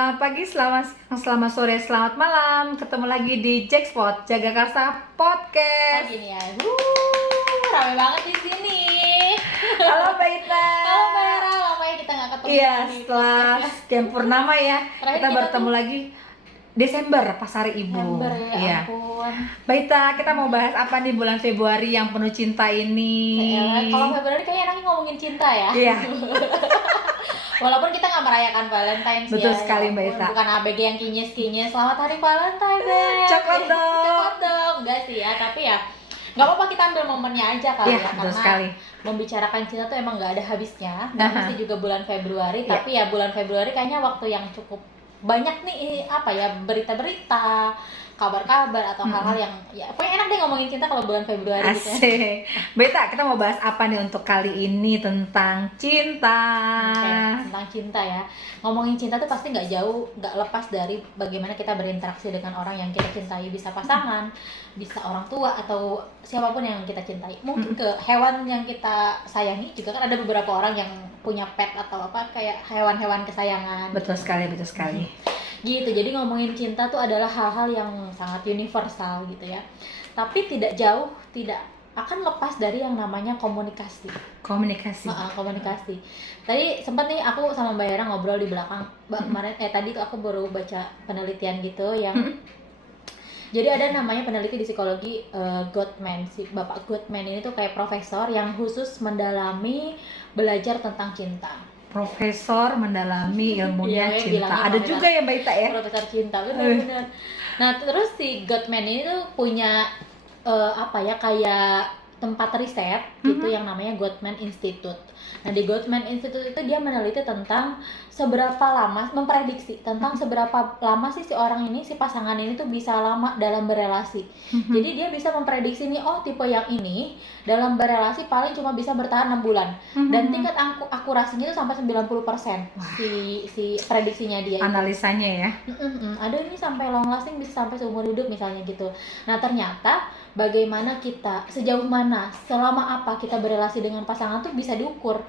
Selamat pagi, selamat siang, selamat sore, selamat malam. Ketemu lagi di Jackpot Jagakarsa Podcast. Gini ya, rame banget di sini. Halo Mbak Ita. Halo Mbak Era, lama ya kita nggak ketemu. Iya, di setelah podcast ya. sekian purnama ya, Terakhir kita kita bertemu tuh lagi Desember pas hari Ibu. Desember ya Iya. ampun. Mbak Ita, kita mau bahas apa nih bulan Februari yang penuh cinta ini? Kalau Februari kayaknya enaknya ngomongin cinta ya. Iya. Walaupun kita nggak merayakan Valentine's Betul ya. sekali, Ya Mbak ampun, Ita. bukan ABG yang kinyes-kinyes. Selamat hari Valentine, Beb. Coklat dong. Coklat dong. Enggak sih ya, tapi ya nggak apa-apa kita ambil momennya aja kali Iya, ya, betul karena sekali. membicarakan cinta tuh emang nggak ada habisnya. Dan Aha. masih juga bulan Februari, Iya. tapi ya bulan Februari kayaknya waktu yang cukup banyak nih apa ya, berita-berita, kabar-kabar atau hal-hal yang ya pokoknya enak deh ngomongin cinta kalau bulan Februari gitu ya. Asik. Mbak Ita, kita mau bahas apa nih untuk kali ini tentang cinta? Oke, tentang cinta ya. Ngomongin cinta tuh pasti nggak jauh, nggak lepas dari bagaimana kita berinteraksi dengan orang yang kita cintai. Bisa pasangan, bisa orang tua, atau siapapun yang kita cintai. Mungkin ke hewan yang kita sayangi juga, kan ada beberapa orang yang punya pet atau apa kayak hewan-hewan kesayangan. Betul sekali, betul sekali. Gitu, jadi ngomongin cinta tuh adalah hal-hal yang sangat universal gitu ya. Tapi tidak jauh, tidak akan lepas dari yang namanya komunikasi. Komunikasi. Komunikasi. Tadi sempat nih aku sama Mbak Era ngobrol di belakang. Kemarin tadi tuh aku baru baca penelitian gitu yang jadi ada namanya peneliti di psikologi, Gottman. Si Bapak Gottman ini tuh kayak profesor yang khusus mendalami belajar tentang cinta. Profesor mendalami ilmunya Iya, cinta. bilangnya Ada profesor. juga ya Mbak Ita ya? Profesor cinta, benar-benar. Nah, terus si Gottman ini tuh punya apa ya, kayak tempat riset gitu yang namanya Gottman Institute. Nah, di Gottman Institute itu dia meneliti tentang seberapa lama, memprediksi tentang seberapa lama sih si orang ini, si pasangan ini tuh bisa lama dalam berelasi. Jadi dia bisa memprediksi nih, oh tipe yang ini dalam berelasi paling cuma bisa bertahan 6 bulan. Dan tingkat akurasinya itu sampai 90% si prediksinya dia itu. Analisanya ya. Ada ini sampai long lasting, bisa sampai seumur hidup misalnya gitu. Nah, ternyata bagaimana kita, sejauh mana, selama apa kita berelasi dengan pasangan tuh bisa diukur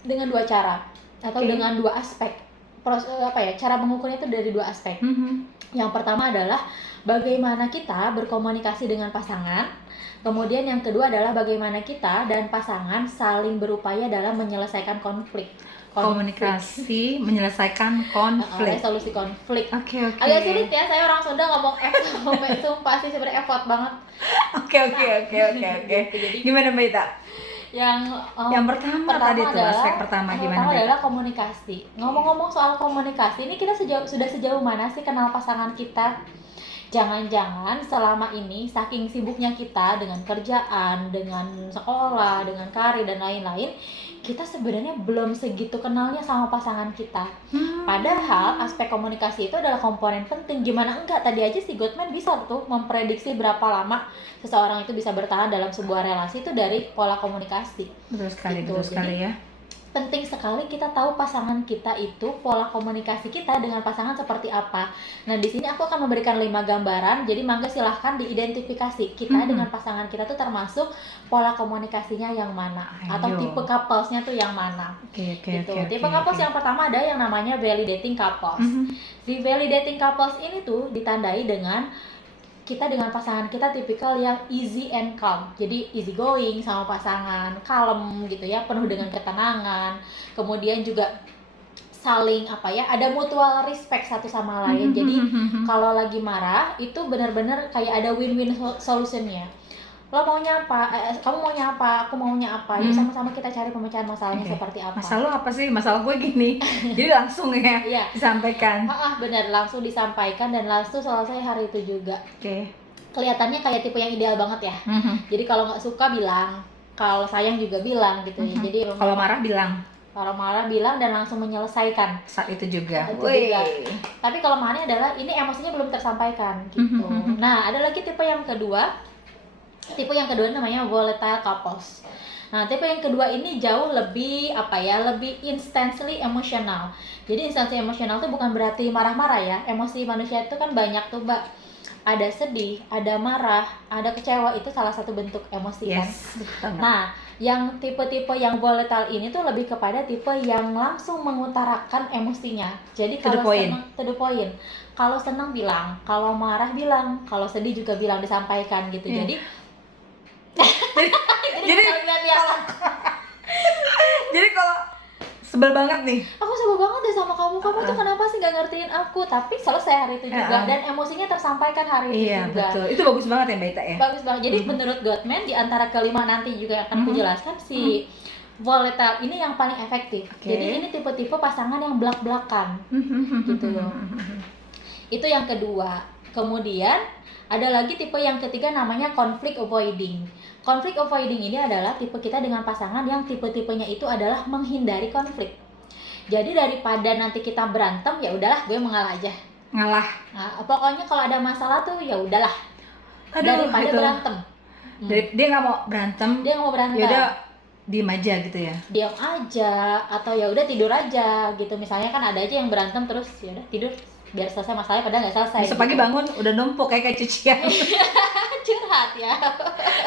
dengan dua cara atau Oke. dengan dua aspek. Cara mengukurnya itu dari dua aspek. Yang pertama adalah bagaimana kita berkomunikasi dengan pasangan. Kemudian yang kedua adalah bagaimana kita dan pasangan saling berupaya dalam menyelesaikan konflik. Komunikasi menyelesaikan konflik. Resolusi konflik. Oke. Agak sulit ya, saya orang Sunda ngomong sampai sumpah sih sebenarnya effort banget. Oke. Jadi Gimana Mbak Ita? yang pertama tadi tuh, aspek pertama yang gimana, pertama Mbak? adalah komunikasi. Ngomong-ngomong soal komunikasi, ini kita sudah sejauh mana sih kenal pasangan kita? Jangan-jangan selama ini saking sibuknya kita dengan kerjaan, dengan sekolah, dengan karir dan lain-lain, kita sebenarnya belum segitu kenalnya sama pasangan kita. Padahal aspek komunikasi itu adalah komponen penting. Gimana enggak, tadi aja si Gottman bisa tuh memprediksi berapa lama seseorang itu bisa bertahan dalam sebuah relasi itu dari pola komunikasi. Betul sekali, Gitu. betul sekali Jadi, ya. penting sekali kita tahu pasangan kita itu, pola komunikasi kita dengan pasangan seperti apa. Nah, di sini aku akan memberikan 5 gambaran. Jadi mangga silahkan diidentifikasi kita dengan pasangan kita tuh termasuk pola komunikasinya yang mana, atau Ayo. tipe couplesnya tuh yang mana. Oke. Gitu. Tipe couples yang pertama ada yang namanya validating couples. Si validating couples ini tuh ditandai dengan kita dengan pasangan kita tipikal yang easy and calm. Jadi easy going sama pasangan, kalem gitu ya, penuh dengan ketenangan. Kemudian juga saling ada mutual respect satu sama lain. Jadi kalau lagi marah itu benar-benar kayak ada win-win solutionnya. Lo maunya apa? Kamu maunya apa? Aku maunya apa? Yuk sama-sama kita cari pemecahan masalahnya Oke. seperti apa. Masalah lo apa sih? Masalah gue gini. Jadi langsung ya Iya. disampaikan. Benar, langsung disampaikan dan langsung selesai hari itu juga. Oke. Kelihatannya kayak tipe yang ideal banget ya. Jadi kalau nggak suka bilang, kalau sayang juga bilang gitu ya. Jadi Kalau marah bilang kalau marah bilang dan langsung menyelesaikan. saat itu juga. Saat itu Wih. juga. Tapi kalau marahnya adalah ini emosinya belum tersampaikan gitu. Nah, ada lagi tipe yang kedua. Tipe yang kedua namanya volatile couples. Nah, tipe yang kedua ini jauh lebih lebih intensely emotional. Jadi intensely emotional itu bukan berarti marah-marah ya. Emosi manusia itu kan banyak tuh, Mbak. Ada sedih, ada marah, ada kecewa, itu salah satu bentuk emosi kan. Yes. Betul. Nah, Yang tipe-tipe yang volatile ini tuh lebih kepada tipe yang langsung mengutarakan emosinya. Jadi To the kalau point. senang, to the point. Kalau senang bilang, kalau marah bilang, kalau sedih juga bilang, disampaikan gitu. Iya. Jadi Jadi kalau lihat-lihat, jadi kalau sebel banget nih. aku sebel banget deh sama kamu tuh kenapa sih nggak ngertiin aku, tapi selesai hari itu juga dan emosinya tersampaikan hari itu Iya, juga. betul. Itu bagus banget ya Mbak Ita ya. Bagus banget. Jadi menurut Gottman di antara kelima nanti juga yang akan aku jelaskan si volatile ini yang paling efektif. Oke. Jadi ini tipe-tipe pasangan yang belak-belakan gitu loh. Itu yang kedua. Kemudian ada lagi tipe yang ketiga namanya conflict avoiding. Conflict avoiding ini adalah tipe kita dengan pasangan yang tipe-tipenya itu adalah menghindari konflik. Jadi daripada nanti kita berantem, ya udahlah gue mengalah aja. Ngalah. Nah, pokoknya kalau ada masalah tuh ya udahlah. Aduh, Daripada gitu. berantem. Dia nggak mau berantem. Dia nggak mau berantem. Ya udah diem aja gitu ya. Diam aja atau ya udah tidur aja gitu. Misalnya kan ada aja yang berantem terus ya udah tidur biar selesai masalahnya, padahal nggak selesai. Besok pagi bangun udah numpuk kayak cucian. Curhat ya.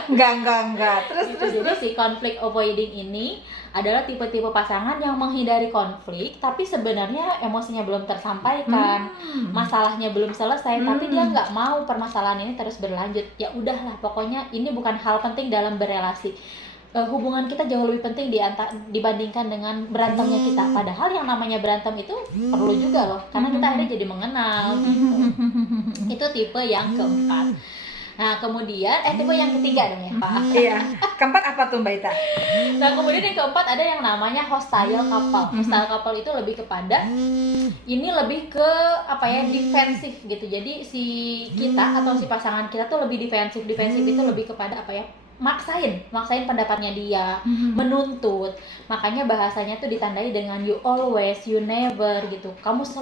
Enggak. Terus Jadi si conflict avoiding ini adalah tipe-tipe pasangan yang menghindari konflik tapi sebenarnya emosinya belum tersampaikan, masalahnya belum selesai, tapi dia nggak mau permasalahan ini terus berlanjut. Ya udahlah, pokoknya ini bukan hal penting dalam berelasi. Hubungan kita jauh lebih penting dibandingkan dengan berantemnya kita. Padahal yang namanya berantem itu perlu juga loh, karena kita akhirnya jadi mengenal gitu. Itu tipe yang keempat. Nah kemudian tipe yang ketiga dong ya Pak. Iya. Keempat apa tuh Mbak Ita? Nah kemudian yang keempat ada yang namanya hostile couple. Hostile couple itu lebih kepada ini lebih ke apa ya, defensif gitu. Jadi si kita atau si pasangan kita tuh lebih defensif. Defensif itu lebih kepada apa ya? Maksain pendapatnya dia, menuntut. Makanya bahasanya tuh ditandai dengan you always, you never gitu. Kamu tuh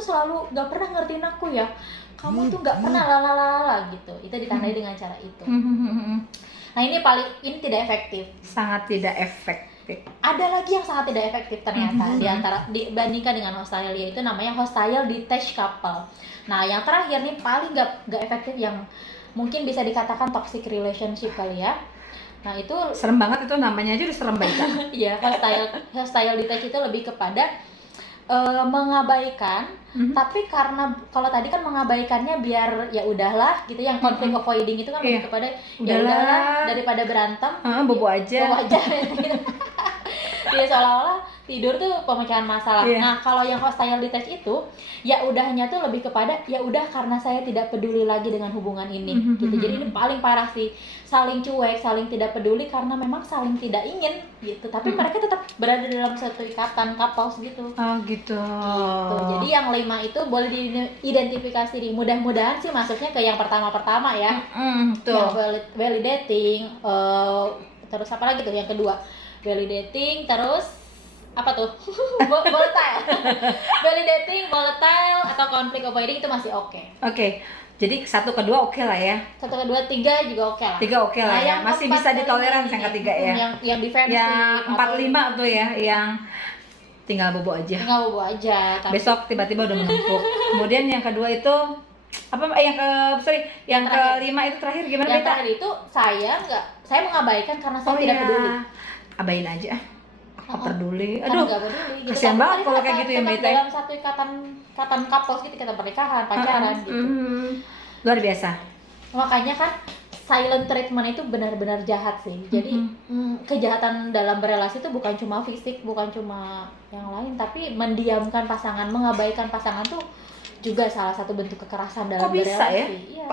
selalu gak pernah ngertiin aku ya. Kamu tuh gak pernah lalalala gitu. Itu ditandai dengan cara itu. Nah ini tidak efektif. Sangat tidak efektif. Ada lagi yang sangat tidak efektif ternyata dibandingkan dengan hostile, yaitu namanya hostile detached couple. Nah yang terakhir nih paling gak efektif, yang mungkin bisa dikatakan toxic relationship kali ya. Nah itu Serem banget, itu namanya aja udah serem Mbak Ita. ya hostile detached itu lebih kepada mengabaikan, tapi karena kalau tadi kan mengabaikannya biar ya udahlah gitu, yang conflict avoiding itu kan lebih kepada ya udahlah daripada berantem, bobo aja. dia seolah-olah tidur tuh pemecahan masalah. Nah kalau yang hostile detached itu ya udahnya tuh lebih kepada ya udah karena saya tidak peduli lagi dengan hubungan ini gitu. Jadi ini paling parah sih, saling cuek, saling tidak peduli karena memang saling tidak ingin gitu, tapi mereka tetap berada dalam satu ikatan couples gitu. Oh gitu. Jadi yang 5 itu boleh diidentifikasi nih. Mudah-mudahan sih masuknya ke yang pertama ya. Tuh. Yang validating, terus apa lagi tuh yang kedua? Validating, terus apa tuh? Volatile. Validating, volatile atau conflict avoiding itu masih oke. Oke. Jadi 1, 2 oke lah ya. 1, 2, 3 juga oke lah. 3 oke lah ya. Masih bisa ditoleran yang ketiga ya. Yang defensif. Yang 4, 5 tuh ya, yang tinggal bobo aja. Tinggal bobo aja. Besok tiba-tiba udah menumpuk. Kemudian yang kedua itu apa? Yang kelima itu terakhir gimana? Yang terakhir itu saya mengabaikan karena saya tidak peduli. Abain aja. Apa peduli? Aduh, Aduh, nggak peduli. Gitu. kasihan banget kalau kayak gitu ya Mbak Ita. Dalam satu ikatan couples gitu, ikatan pernikahan, pacaran gitu. Luar biasa. Makanya kan silent treatment itu benar-benar jahat sih. Jadi kejahatan dalam berelasi itu bukan cuma fisik, bukan cuma yang lain, tapi mendiamkan pasangan, mengabaikan pasangan tuh juga salah satu bentuk kekerasan dalam Kok bisa berelasi. ya? Iya.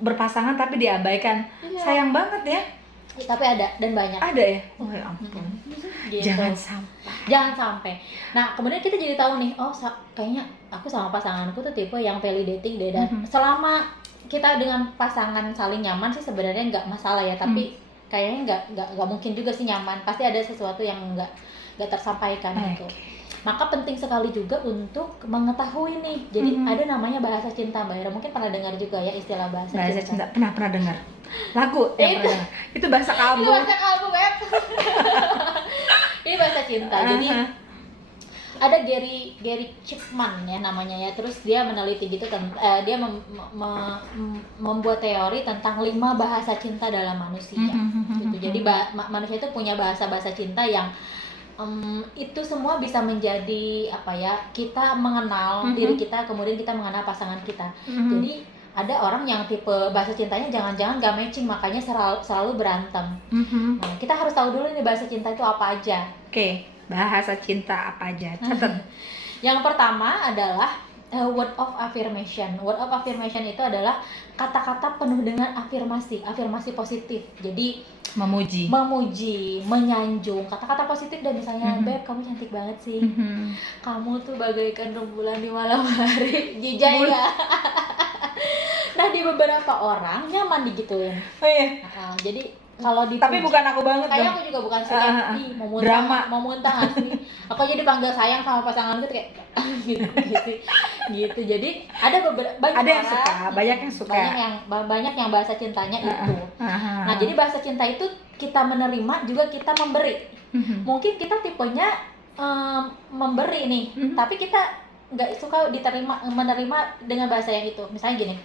Berpasangan tapi diabaikan. Iya. Sayang banget ya. Tapi ada dan banyak. Ada ya? Oh ya ampun. Gitu. Jangan sampai. Jangan sampai. Nah, kemudian kita jadi tahu nih, kayaknya aku sama pasanganku tuh tipe yang validating deh, dan selama kita dengan pasangan saling nyaman sih sebenarnya nggak masalah ya, tapi kayaknya nggak mungkin juga sih nyaman. Pasti ada sesuatu yang nggak tersampaikan gitu. Maka penting sekali juga untuk mengetahui nih. Jadi ada namanya bahasa cinta, Mbak Ira. Mungkin pernah dengar juga ya istilah bahasa cinta. Pernah dengar. Lagu yang pernah dengar. Itu bahasa kalbu. Itu bahasa kalbu, Beb. Ini bahasa cinta. Jadi ada Gary Chapman ya namanya ya. Terus dia meneliti gitu dia membuat teori tentang 5 bahasa cinta dalam manusia. Gitu. Jadi manusia itu punya bahasa cinta yang itu semua bisa menjadi apa ya, kita mengenal diri kita, kemudian kita mengenal pasangan kita. Jadi ada orang yang tipe bahasa cintanya jangan-jangan gak matching, makanya selalu berantem. Nah, kita harus tahu dulu nih bahasa cinta itu apa aja. Oke, bahasa cinta apa aja? Catat. Yang pertama adalah word of affirmation. Word of affirmation itu adalah kata-kata penuh dengan afirmasi positif. Jadi memuji, menyanjung, kata-kata positif. Dan misalnya, Beb, kamu cantik banget sih. Kamu tuh bagaikan rembulan di malam hari. Jijai ya. Nah, di beberapa orang nyaman digituin. Oh iya. Jadi kalau tapi bukan aku banget kayak aku juga bukan sih kayak mau muntah asli. Aku jadi panggil sayang sama pasangan gitu kayak gitu. Jadi ada banyak yang suka. Banyak yang bahasa cintanya itu. Nah, jadi bahasa cinta itu kita menerima juga kita memberi. Mungkin kita tipenya memberi nih, tapi kita nggak suka menerima dengan bahasa yang itu. Misalnya gini,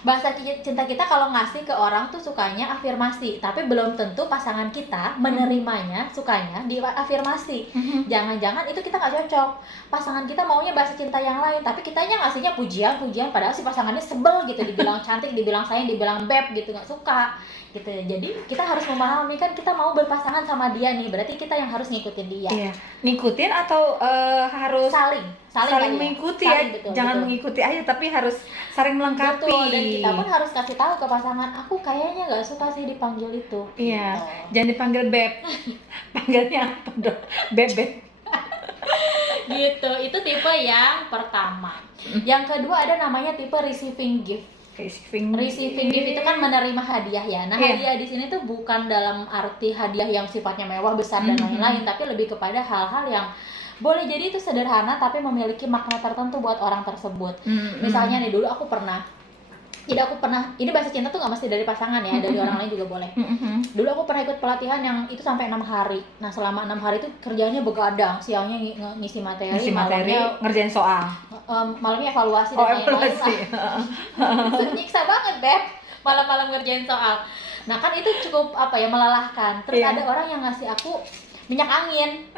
bahasa cinta kita kalau ngasih ke orang tuh sukanya afirmasi, tapi belum tentu pasangan kita menerimanya, sukanya di afirmasi. Jangan-jangan itu kita nggak cocok. Pasangan kita maunya bahasa cinta yang lain, tapi kitanya ngasihnya pujian, padahal si pasangannya sebel gitu, dibilang cantik, dibilang sayang, dibilang beb gitu, nggak suka gitu. Jadi kita harus memahami, kan kita mau berpasangan sama dia nih, berarti kita yang harus ngikutin dia. Iya. Ngikutin atau harus saling mengikuti ya. Jangan mengikuti aja, tapi harus saling melengkapi. Betul, dan kita pun harus kasih tahu ke pasangan, aku kayaknya nggak suka sih dipanggil itu. Iya. Gitu. Jangan dipanggil beb. Panggilnya apa dong? Bebek. Gitu. Itu tipe yang pertama. Yang kedua ada namanya tipe receiving gift. Receiving gift itu kan menerima hadiah ya. Nah, hadiah di sini tuh bukan dalam arti hadiah yang sifatnya mewah, besar dan lain-lain, tapi lebih kepada hal-hal yang boleh jadi itu sederhana tapi memiliki makna tertentu buat orang tersebut. Misalnya nih, dulu aku pernah, ini bahasa cinta tuh nggak mesti dari pasangan ya, dari orang lain juga boleh. Dulu aku pernah ikut pelatihan yang itu sampai 6 hari. Nah, selama 6 hari itu kerjanya begadang, siangnya ngisi materi, malamnya ngerjain soal. Malamnya evaluasi dan lain-lain lah. Nyiksa banget, Beb. Malam-malam ngerjain soal. Nah, kan itu cukup melelahkan. Terus ada orang yang ngasih aku minyak angin.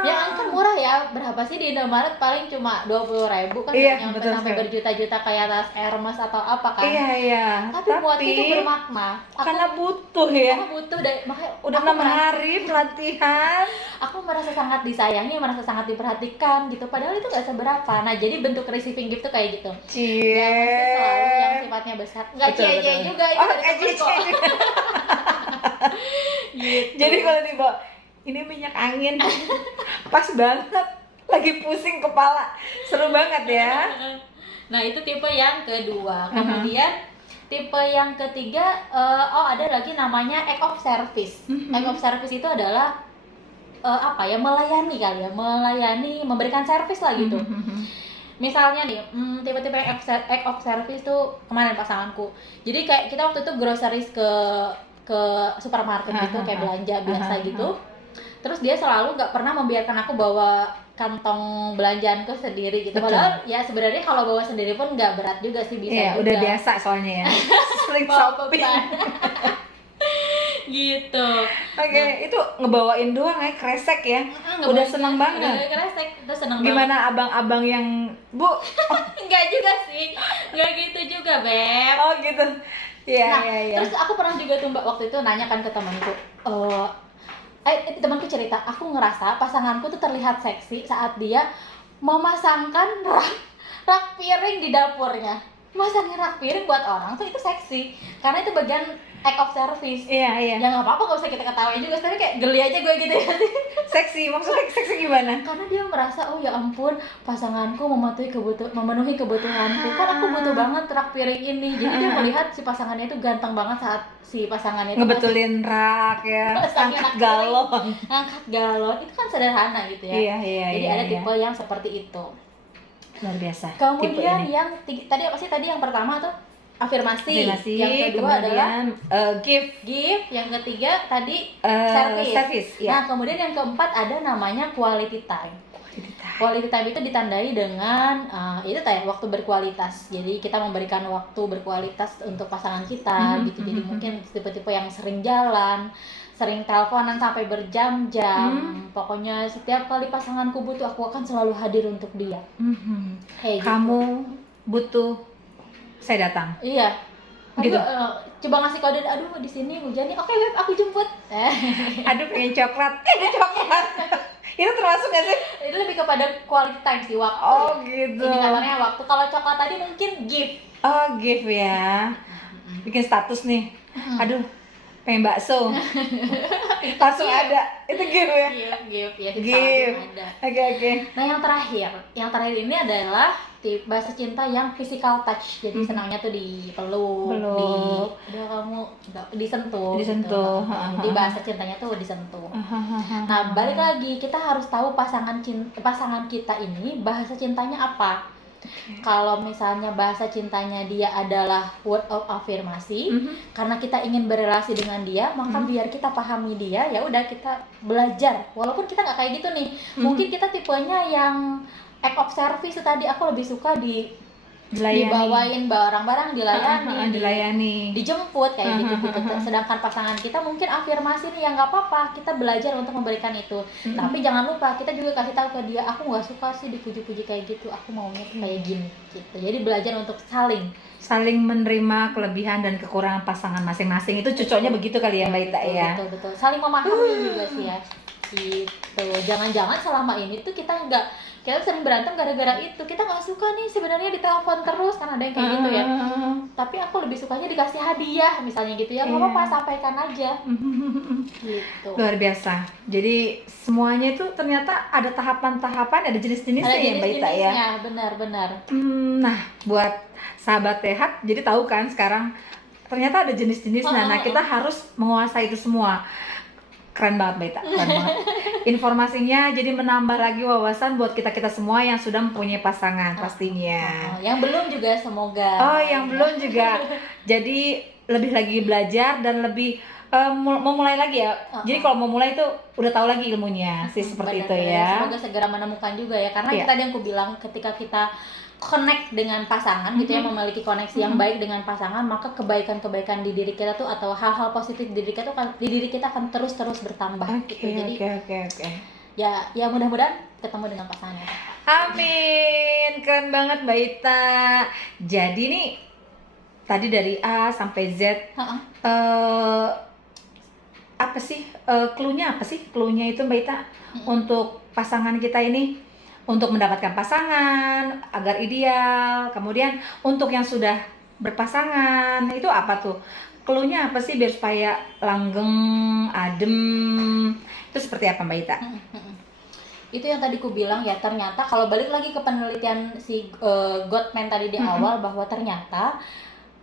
Minyak angin kan murah ya, berapa sih di Indomaret? Paling cuma 20.000 kan, nyampe sampai berjuta-juta kayak tas Hermes atau apa kan. Iya. Tapi buat itu bermakna. Karena butuh ya. Karena butuh, makanya udah 6 hari pelatihan. Aku merasa sangat disayangi, merasa sangat diperhatikan gitu. Padahal itu nggak seberapa. Nah, jadi bentuk receiving gift tuh kayak gitu. Gak mesti selalu yang sifatnya besar. Nggak cie-cie juga itu dari kok. Gitu. Jadi kalau dibawa, ini minyak angin pas banget, lagi pusing kepala, seru banget ya. Nah, itu tipe yang kedua. Kemudian tipe yang ketiga, ada lagi namanya act of service. Act of service itu adalah melayani kali ya, memberikan servis lah gitu. Misalnya nih, tipe-tipe act of service tuh kemarin pasanganku. Jadi kayak kita waktu itu groceries ke supermarket gitu, kayak belanja biasa gitu. Terus dia selalu nggak pernah membiarkan aku bawa kantong belanjaanku sendiri gitu. Padahal ya sebenarnya kalau bawa sendiri pun nggak berat juga sih, bisa juga. Udah biasa soalnya ya. Sering shopping. Gitu. Oke, itu ngebawain doang ya, kresek ya. Udah seneng banget. Udah kresek, udah seneng banget. Gimana abang-abang yang, Bu? Enggak juga sih. Enggak gitu juga, Beb. Oh gitu. Iya. Terus aku pernah juga tuh Mbak waktu itu nanya kan ke temanku. Temanku cerita, aku ngerasa pasanganku tuh terlihat seksi saat dia memasangkan rak piring di dapurnya. Masangin rak piring buat orang tuh itu seksi, karena itu bagian act of service. Iya. Ya nggak apa-apa, nggak usah kita ketawain juga, tapi kayak geli aja gue gitu ya. Seksi, maksudnya seksi gimana? Karena dia merasa, oh ya ampun, pasanganku memenuhi kebutuhanku. Kan aku butuh banget rak piring ini. Jadi dia melihat si pasangannya itu ganteng banget saat si pasangannya itu ngebetulin rak ya, angkat galon. Angkat galon itu kan sederhana gitu ya. Iya. Jadi ada tipe yang seperti itu. Luar biasa. Kemudian yang tadi apa sih? Tadi yang pertama tuh afirmasi. Yang kedua adalah gift. Yang ketiga tadi service. Nah, kemudian yang keempat ada namanya quality time. Quality time itu ditandai dengan itu tadi waktu berkualitas. Jadi kita memberikan waktu berkualitas untuk pasangan kita gitu. Jadi mungkin tipe-tipe yang sering jalan, sering teleponan sampai berjam-jam. Pokoknya setiap kali pasanganku butuh, aku akan selalu hadir untuk dia. Kayak gitu. Kamu butuh, saya datang. Iya. Gitu. Coba ngasih kode, aduh di sini hujan nih. Oke, Beb, aku jemput. Aduh pengen coklat. Ada coklat. Itu termasuk gak sih? Itu lebih kepada quality time sih, waktu. Oh gitu. Indikatornya waktu. Kalau coklat tadi mungkin gift. Oh gift ya. Bikin status nih. Aduh pengen bakso. Langsung ada. Itu gift ya. Gift ya. Gift. Ada. Oke. Nah yang terakhir ini adalah bahasa cinta yang physical touch. Jadi senangnya tuh dipeluk, udah kamu disentuh. Disentuh. Gitu. Jadi bahasa cintanya tuh disentuh. Nah balik lagi, kita harus tahu pasangan kita ini bahasa cintanya apa. Kalau misalnya bahasa cintanya dia adalah word of affirmation, karena kita ingin berrelasi dengan dia, maka biar kita pahami dia, ya udah kita belajar. Walaupun kita nggak kayak gitu nih, mungkin kita tipenya yang act of service tadi, aku lebih suka dibawain barang-barang, dilayani, dijemput kayak gitu. Sedangkan pasangan kita mungkin afirmasi nih, ya nggak apa-apa, kita belajar untuk memberikan itu. Tapi jangan lupa kita juga kasih tahu ke dia, aku nggak suka sih dipuji-puji kayak gitu, aku maunya kayak gini gitu. Jadi belajar untuk saling menerima kelebihan dan kekurangan pasangan masing-masing. Itu cocoknya begitu kali ya Mbak Ita ya. Betul. Saling memahami juga sih ya. Gitu. Jangan-jangan selama ini tuh kita sering berantem gara-gara itu. Kita nggak suka nih sebenarnya ditelepon terus, kan ada yang kayak gitu ya. Tapi aku lebih sukanya dikasih hadiah misalnya gitu ya. Nggak apa-apa, sampaikan aja. Gitu. Luar biasa. Jadi semuanya itu ternyata ada tahapan-tahapan, ada jenis-jenisnya ya Mbak Ita ya. Benar. Nah, buat sahabat Tehat, jadi tahu kan sekarang ternyata ada jenis-jenisnya. Nah, kita harus menguasai itu semua. Keren banget Mbak Ita, keren banget. Informasinya jadi menambah lagi wawasan buat kita semua yang sudah mempunyai pasangan pastinya. Yang belum juga semoga. Oh, yang belum juga. Jadi lebih lagi belajar dan lebih mau mulai lagi ya. Jadi kalau mau mulai itu udah tahu lagi ilmunya sih seperti itu ya. Semoga segera menemukan juga ya, karena tadi yang aku bilang, ketika kita connect dengan pasangan gitu ya, memiliki koneksi yang baik dengan pasangan, maka kebaikan-kebaikan di diri kita tuh, atau hal-hal positif di diri kita akan terus bertambah gitu. Jadi ya mudah-mudahan ketemu dengan pasangan. Amin, keren banget Mbak Ita. Jadi nih tadi dari A sampai Z, apa sih clue-nya apa sih? Clue-nya itu Mbak Ita untuk pasangan kita ini, untuk mendapatkan pasangan agar ideal. Kemudian untuk yang sudah berpasangan itu apa tuh? Clue-nya apa sih biar supaya langgeng, adem? Itu seperti apa Mbak Ita? Itu yang tadi ku bilang ya, ternyata kalau balik lagi ke penelitian si Gottman tadi di awal, bahwa ternyata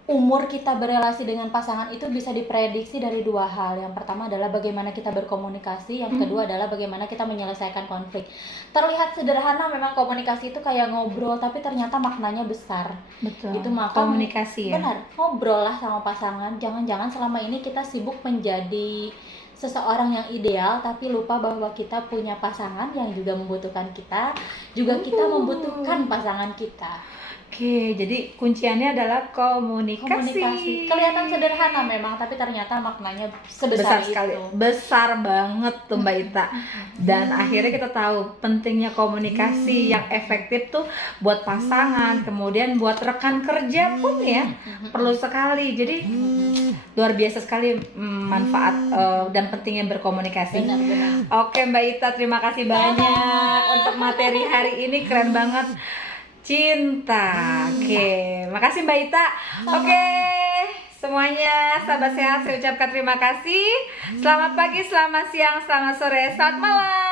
umur kita berelasi dengan pasangan itu bisa diprediksi dari dua hal. Yang pertama adalah bagaimana kita berkomunikasi, yang kedua adalah bagaimana kita menyelesaikan konflik. Terlihat sederhana memang komunikasi itu kayak ngobrol, tapi ternyata maknanya besar. Betul. Itu maka komunikasi ya. Benar, ngobrol lah sama pasangan. Jangan-jangan selama ini kita sibuk menjadi seseorang yang ideal, tapi lupa bahwa kita punya pasangan yang juga membutuhkan kita, juga kita membutuhkan pasangan kita. Oke, jadi kunciannya adalah komunikasi. Kelihatan sederhana memang, tapi ternyata maknanya sebesar itu. Sekali. Besar banget tuh Mbak Ita. Dan akhirnya kita tahu pentingnya komunikasi yang efektif tuh buat pasangan, kemudian buat rekan kerja pun ya perlu sekali. Jadi luar biasa sekali manfaat dan pentingnya berkomunikasi. Benar. Oke Mbak Ita, terima kasih banyak untuk materi hari ini, keren banget. Cinta. Oke, makasih Mbak Ita. Oke, semuanya sahabat sehat, saya ucapkan terima kasih. Selamat pagi, selamat siang, selamat sore, selamat malam.